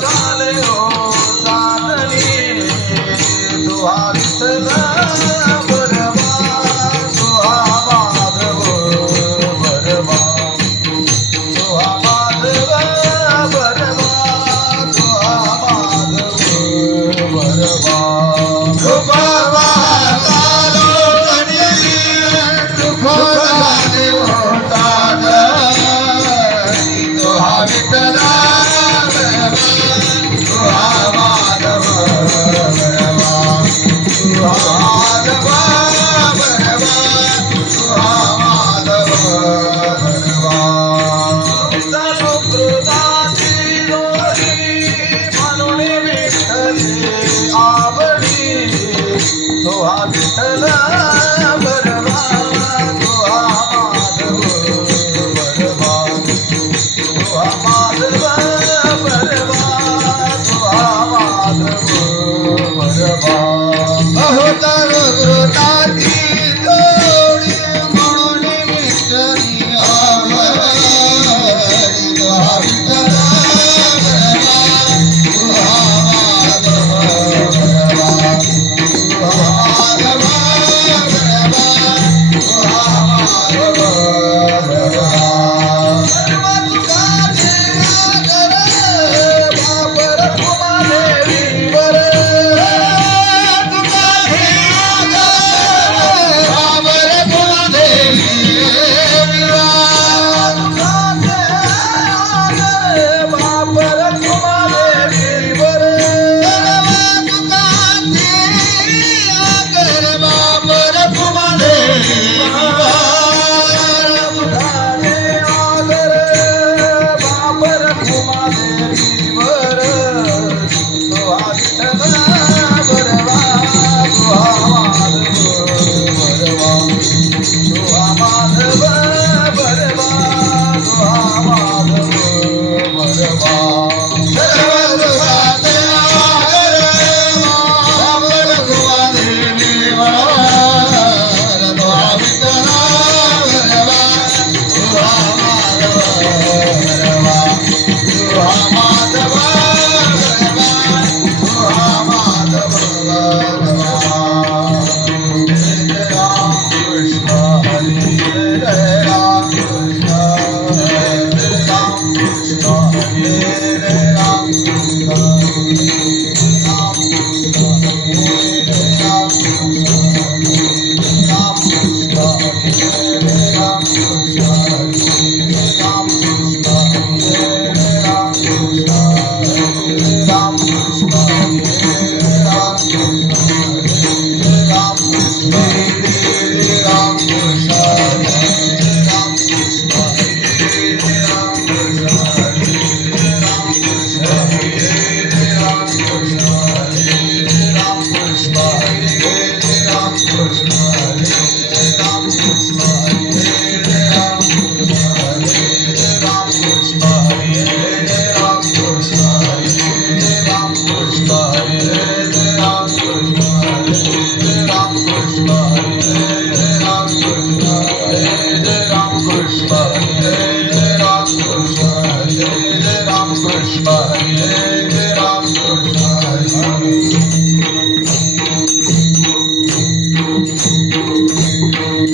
झाले हो चांदणी तुहा विठ्ठल बरवा तुहा माधव बरवा तुहा माधव बरवा तुहा माधव बरवा बाबा तारो कणी फुलाने होतात तो हा विठ्ठला तुहा माधव बरवा तुहा माधव बरवा तुहा माधव बरवा सुकृताची दोरी म्हणून विठ्ठले आवडी तुहा विठ्ठल बरवा तुहा माधव बरवा तुहा माधव बरवा तुहा माधव बरवा बहुत कृताची जोडी म्हणून विठ्ठली आवडी तुहा विठ्ठला बरवा तुहा माधव बरवा तुहा माधव बरवा तुहा माधव बरवा सर्व तुकाचे नागर बापर कुमादेवीवर बापर कुमादेवीवर तुझाने आदर बापर कुमादेवीवर तुहा विठ्ठल बरवा तुहा माधव बरवा तुहा माधव बरवा तुहा माधव बरवा Hare Ram